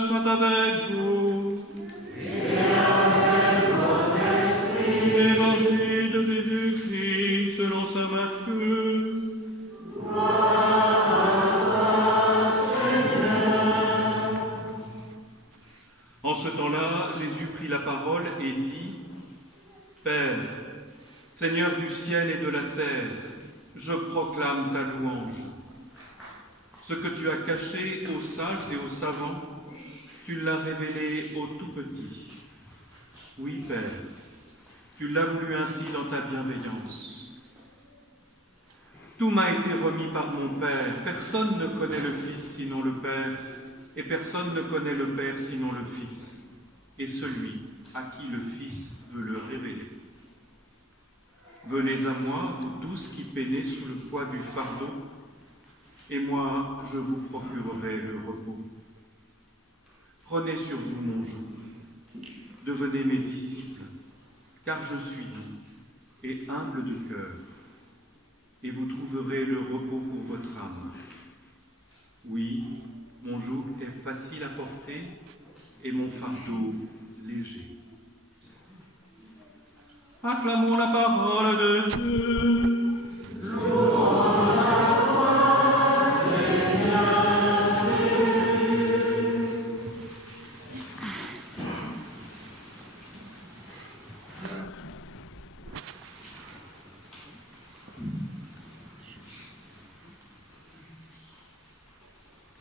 soit avec vous. Et avec votre esprit. Évangile de Jésus-Christ selon saint Matthieu. Gloire à toi, Seigneur. En ce temps-là, Jésus prit la parole et dit : Père, Seigneur du ciel et de la terre, je proclame ta louange. Ce que tu as caché aux sages et aux savants, tu l'as révélé aux tout petits. Oui, Père, tu l'as voulu ainsi dans ta bienveillance. Tout m'a été remis par mon Père. Personne ne connaît le Fils sinon le Père, et personne ne connaît le Père sinon le Fils, et celui à qui le Fils veut le révéler. Venez à moi, vous tous qui peinez sous le poids du fardeau, et moi je vous procurerai le repos. Prenez sur vous mon joug, devenez mes disciples, car je suis doux et humble de cœur, et vous trouverez le repos pour votre âme. Oui, mon joug est facile à porter et mon fardeau léger. Acclamons la parole de Dieu. Louange à toi, Seigneur Jésus.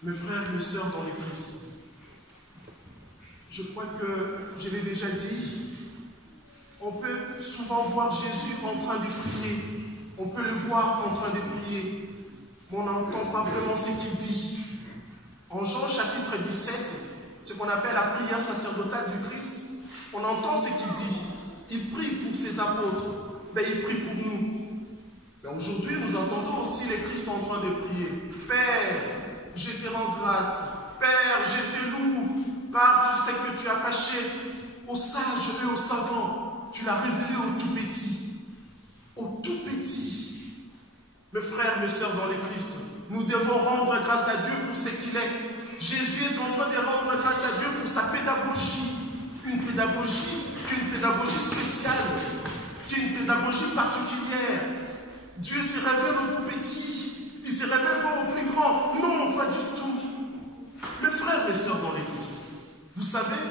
Mes frères et mes sœurs dans le Christ, je crois que je l'ai déjà dit, on peut souvent voir Jésus en train de prier, on peut le voir en train de prier, mais on n'entend pas vraiment ce qu'il dit. En Jean chapitre 17, ce qu'on appelle la prière sacerdotale du Christ, on entend ce qu'il dit. Il prie pour ses apôtres, mais il prie pour nous. Mais aujourd'hui, nous entendons aussi le Christ en train de prier. Père, je te rends grâce. Père, je te loue, car tu sais que tu as caché aux sages et aux savants. Tu l'as révélé aux tout petits. Aux tout petits. Mes frères, mes sœurs dans le Christ, nous devons rendre grâce à Dieu pour ce qu'il est. Jésus est en train de rendre grâce à Dieu pour sa pédagogie. Une pédagogie qui est une pédagogie spéciale, qui est une pédagogie particulière. Dieu se révèle aux tout petits. Il se révèle pas aux plus grands. Non, pas du tout. Mes frères, mes sœurs dans le Christ, vous savez,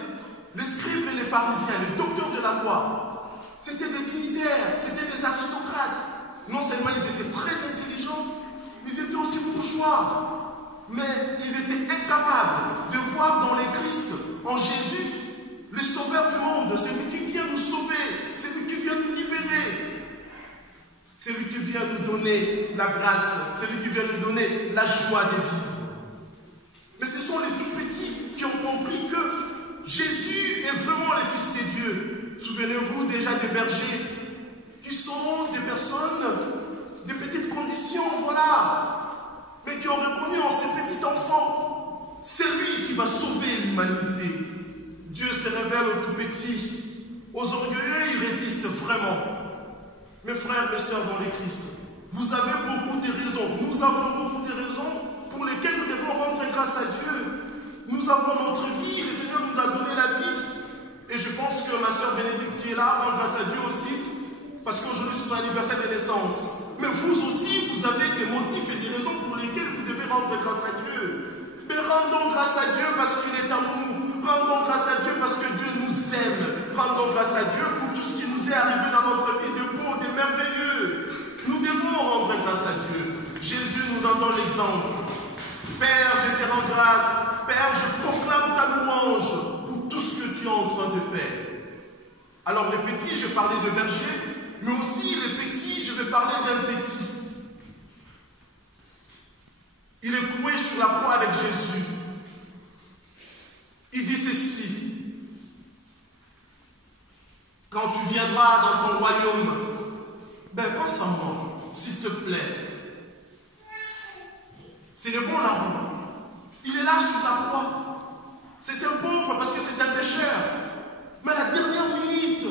les scribes et les pharisiens, les docteurs de la loi, c'était des dignitaires, c'était des aristocrates. Non seulement ils étaient très intelligents, ils étaient aussi bourgeois. Mais ils étaient incapables de voir dans le Christ, en Jésus, le sauveur du monde, celui qui vient nous sauver, celui qui vient nous libérer, celui qui vient nous donner la grâce, celui qui vient nous donner la joie de vivre. Mais ce sont les tout petits qui ont compris que Jésus est vraiment le Fils de Dieu. Souvenez-vous déjà des bergers qui sont des personnes de petites conditions, voilà, mais qui ont reconnu en ces petits enfants, c'est lui qui va sauver l'humanité. Dieu se révèle aux tout petits, aux orgueilleux, il résiste vraiment. Mes frères, mes sœurs dans le Christ, vous avez beaucoup de raisons, nous avons beaucoup de raisons pour lesquelles nous devons rendre grâce à Dieu. Nous avons notre vie, le Seigneur nous a donné la vie. Et je pense que ma sœur Bénédicte qui est là rend grâce à Dieu aussi, parce qu'aujourd'hui c'est son anniversaire de naissance. Mais vous aussi, vous avez des motifs et des raisons pour lesquels vous devez rendre grâce à Dieu. Mais rendons grâce à Dieu parce qu'il est en nous. Rendons grâce à Dieu parce que Dieu nous aime. Rendons grâce à Dieu pour tout ce qui nous est arrivé dans notre vie, de beau, de merveilleux. Nous devons rendre grâce à Dieu. Jésus nous en donne l'exemple. Père, je te rends grâce. Père, je proclame ta louange pour tout ce que tu es en train de faire. Alors les petits, je parlais de berger, mais aussi les petits, je vais parler d'un petit. Il est cloué sur la croix avec Jésus. Il dit ceci: quand tu viendras dans ton royaume, ben pense à moi, s'il te plaît. C'est le bon larron. Il est là sur la croix. C'est un pauvre parce que c'est un pécheur. Mais à la dernière minute,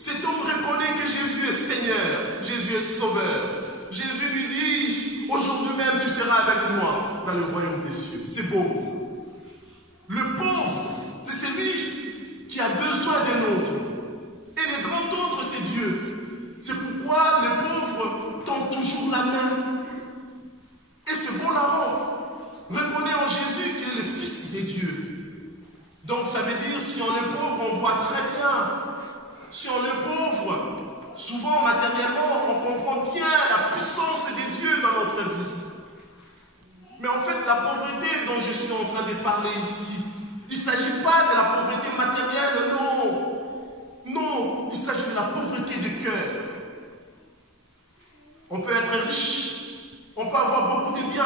cet homme reconnaît que Jésus est Seigneur, Jésus est Sauveur. Jésus lui dit: aujourd'hui même tu seras avec moi dans le royaume des cieux. C'est beau. Le pauvre main. Et ce bon larron reconnaît en Jésus qu'il est le Fils des dieux. Donc ça veut dire, si on est pauvre, on voit très bien. Si on est pauvre, souvent matériellement, on comprend bien la puissance des dieux dans notre vie. Mais en fait, la pauvreté dont je suis en train de parler ici, il ne s'agit pas de la pauvreté matérielle, non. Non, il s'agit de la pauvreté de cœur. On peut être riche, on peut avoir beaucoup de biens,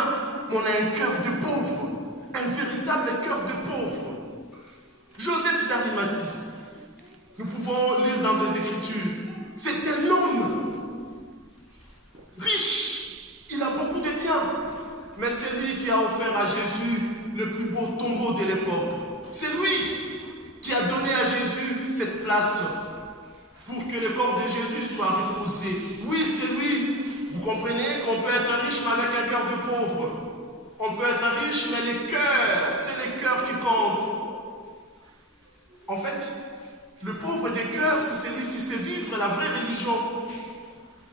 mais on a un cœur de pauvre, un véritable cœur de pauvre. Joseph d'Arimathie, nous pouvons lire dans les Écritures, c'est un homme riche, il a beaucoup de biens, mais c'est lui qui a offert à Jésus le plus beau tombeau de l'époque. C'est lui qui a donné à Jésus cette place pour que le corps de Jésus soit reposé. Oui, c'est lui. Vous comprenez qu'on peut être riche mais avec un cœur de pauvre. On peut être riche mais les cœurs, c'est les cœurs qui comptent. En fait, le pauvre des cœurs, c'est celui qui sait vivre la vraie religion.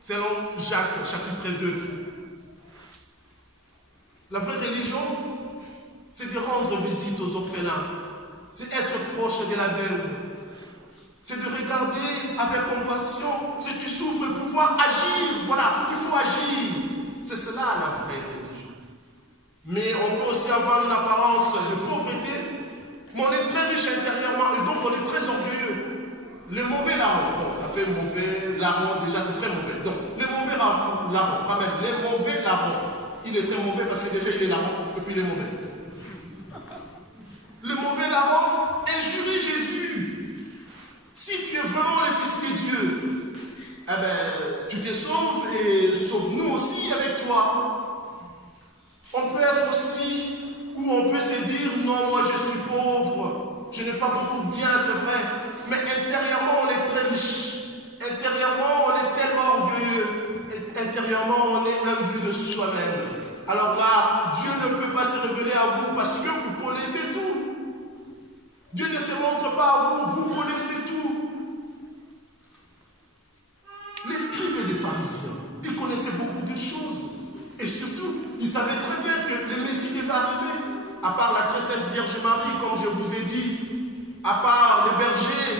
Selon Jacques, chapitre 2. La vraie religion, c'est de rendre visite aux orphelins. C'est être proche de la veuve. C'est de regarder avec compassion ceux qui souffrent, pouvoir agir. Voilà, il faut agir. C'est cela la vraie religion. Mais on peut aussi avoir une apparence de pauvreté, mais on est très riche intérieurement et donc on est très orgueilleux. Le mauvais larron, bon, ça fait mauvais larron, déjà c'est très mauvais. Donc, le mauvais larron, quand même, le mauvais larron, il est très mauvais parce que déjà il est larron et puis il est mauvais. Le mauvais larron injurie Jésus. Si tu es vraiment le Fils de Dieu, eh ben, tu te sauves et sauve-nous aussi avec toi. On peut être aussi où on peut se dire non, moi je suis pauvre, je n'ai pas beaucoup de biens, c'est vrai, mais intérieurement on est très riche, intérieurement on est tellement orgueilleux, intérieurement on est humble de soi-même. Alors là, Dieu ne peut pas se révéler à vous parce que vous connaissez tout. Dieu ne se montre pas à vous, vous connaissez tout. Les scribes et les pharisiens, ils connaissaient beaucoup de choses. Et surtout, ils savaient très bien que le Messie devait arriver. À part la très sainte Vierge Marie, comme je vous ai dit, à part les bergers.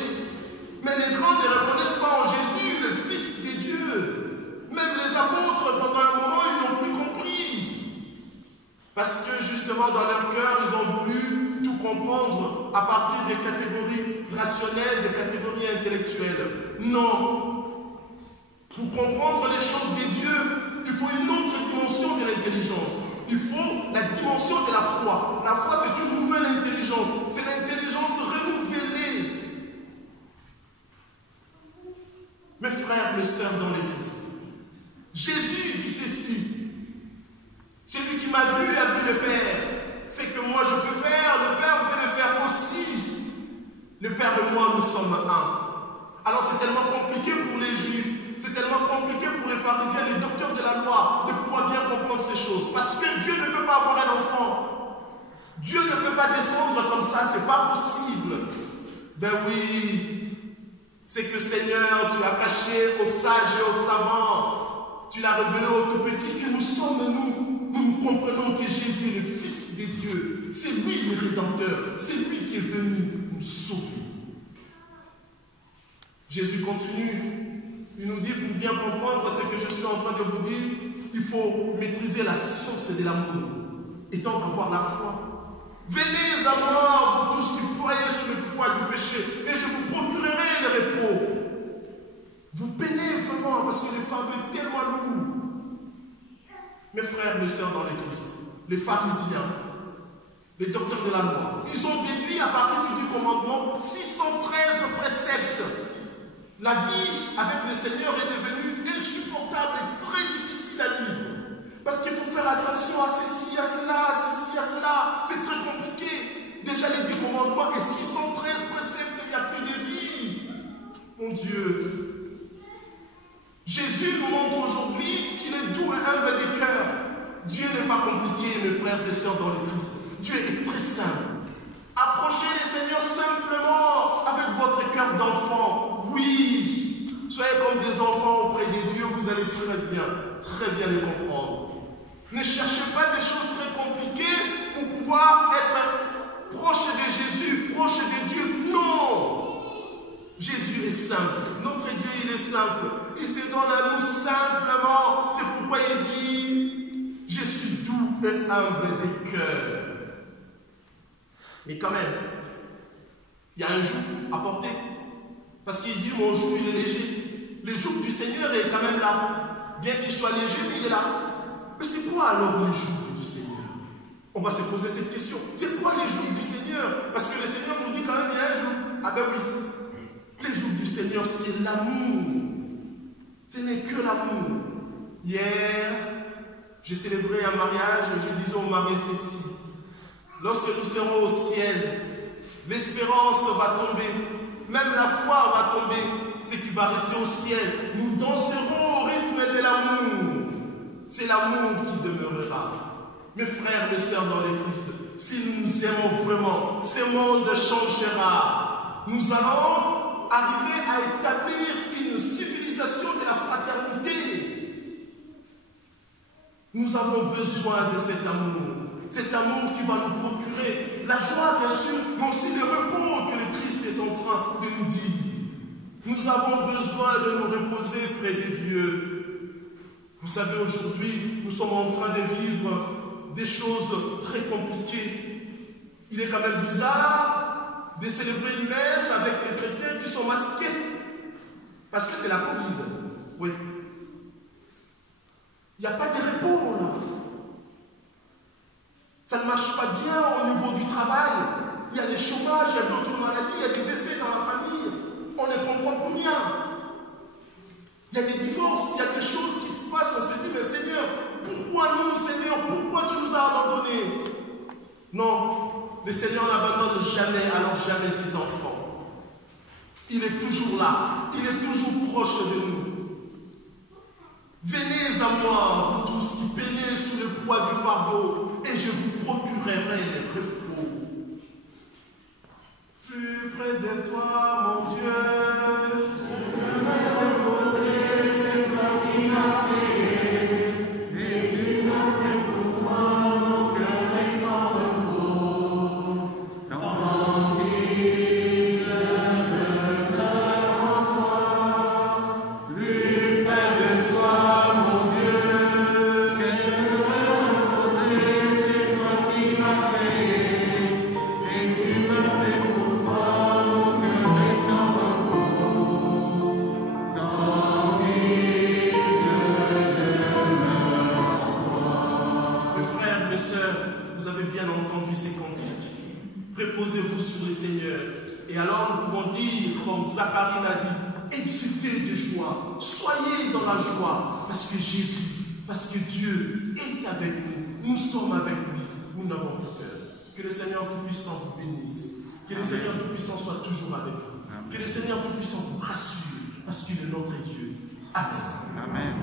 Mais les grands ne reconnaissent pas en Jésus le Fils de Dieu. Même les apôtres, pendant un moment, ils n'ont plus compris. Parce que justement, dans leur cœur, ils ont voulu tout comprendre à partir des catégories rationnelles, des catégories intellectuelles. Non. Pour comprendre les choses de Dieu, il faut une autre dimension de l'intelligence. Il faut la dimension de la foi. La foi, c'est une nouvelle intelligence. C'est l'intelligence renouvelée. Mes frères, mes sœurs dans l'Église, Jésus dit ceci. Celui qui m'a vu a vu le Père. C'est que moi je peux faire, le Père peut le faire aussi. Le Père et moi, nous sommes un. Alors c'est tellement compliqué pour les Juifs. C'est tellement compliqué pour les pharisiens, les docteurs de la loi, de pouvoir bien comprendre ces choses. Parce que Dieu ne peut pas avoir un enfant. Dieu ne peut pas descendre comme ça, c'est pas possible. Ben oui, c'est que Seigneur, tu l'as caché aux sages et aux savants. Tu l'as révélé aux tout petits que nous sommes nous. Nous comprenons que Jésus est le Fils de Dieu. C'est lui le Rédempteur. C'est lui qui est venu nous sauver. Jésus continue. Il nous dit, pour bien comprendre ce que je suis en train de vous dire, il faut maîtriser la science de l'amour, et donc avoir la foi. Venez à moi, vous tous qui ployez sous le poids du péché, et je vous procurerai le repos. Vous peinez vraiment parce que les fardeaux sont tellement lourds. Mes frères, mes sœurs dans l'Église, les pharisiens, les docteurs de la loi, ils ont déduit à partir du commandement 613 préceptes. La vie avec le Seigneur est devenue insupportable et très difficile à vivre. Parce qu'il faut faire attention à ceci, à cela, à ceci, à cela. C'est très compliqué. Déjà les 10 commandements et 613 préceptes, il n'y a plus de vie. Mon Dieu. Jésus nous montre aujourd'hui qu'il est doux et humble des cœurs. Dieu n'est pas compliqué, mes frères et sœurs dans l'Église. Dieu est très simple. Approchez le Seigneur simplement avec votre cœur d'enfant. Oui, soyez comme des enfants auprès de Dieu, vous allez très bien. très bien les comprendre. Ne cherchez pas des choses très compliquées pour pouvoir être proche de Jésus, proche de Dieu. Non! Jésus est simple. Notre Dieu, il est simple. Il se donne à nous simplement. C'est pourquoi il dit, je suis doux et humble des cœurs. Mais quand même, il y a un joug à porter. Parce qu'il dit, mon joug, il est léger. Le joug du Seigneur est quand même là. Bien qu'il soit léger, mais il est là. Mais c'est quoi alors les jougs du Seigneur? On va se poser cette question. C'est quoi les jougs du Seigneur? Parce que le Seigneur nous dit quand même, il y a un joug. Ah ben oui. Les jours du Seigneur, c'est l'amour. Ce n'est que l'amour. Hier, j'ai célébré un mariage et je disais au mari ceci. Lorsque nous serons au ciel, l'espérance va tomber. Même la foi va tomber. Ce qui va rester au ciel. Nous danserons au rythme de l'amour. C'est l'amour qui demeurera. Mes frères, mes sœurs dans le Christ, si nous nous aimons vraiment, ce monde changera. Nous allons arriver à établir une civilisation de la fraternité. Nous avons besoin de cet amour qui va nous procurer la joie, bien sûr, mais aussi le repos que le Christ est en train de nous dire. Nous avons besoin de nous reposer près de Dieu. Vous savez, aujourd'hui, nous sommes en train de vivre des choses très compliquées. Il est quand même bizarre de célébrer une messe avec les chrétiens qui sont masqués. Parce que c'est la Covid. Oui. Il n'y a pas de repos là. Ça ne marche pas bien au niveau du travail. Il y a des chômages, il y a d'autres maladies, il y a des décès dans la famille. On ne comprend plus rien. Il y a des divorces, il y a des choses qui se passent. On se dit, mais Seigneur, pourquoi nous, Seigneur, pourquoi tu nous as abandonnés? Non. Le Seigneur n'abandonne jamais, alors jamais ses enfants. Il est toujours là. Il est toujours proche de nous. Venez à moi, vous tous qui peinez sous le poids du fardeau, et je vous procurerai le repos. Plus près de toi, mon Dieu, je vais reposer, c'est toi qui m'as créé, et tu m'as fait pour toi, mon cœur est sans repos. Tranquille demeure en toi, plus près de toi, mon Dieu, je vais reposer, c'est toi qui m'as créé, et tu m'as fait pour toi, mon cœur est sans repos. Tranquille demeure en toi. Mes frères, mes sœurs, vous avez bien entendu ces cantiques. Reposez-vous sur le Seigneur. Et alors nous pouvons dire, comme Zacharie l'a dit, exultez de joie, soyez dans la joie, parce que Jésus, parce que Dieu est avec nous, nous sommes avec lui, nous n'avons pas peur. Que le Seigneur Tout-Puissant vous bénisse, que le Seigneur Tout-Puissant soit toujours avec vous, que le Seigneur Tout-Puissant vous rassure, parce qu'il est notre Dieu. Amen. Amen.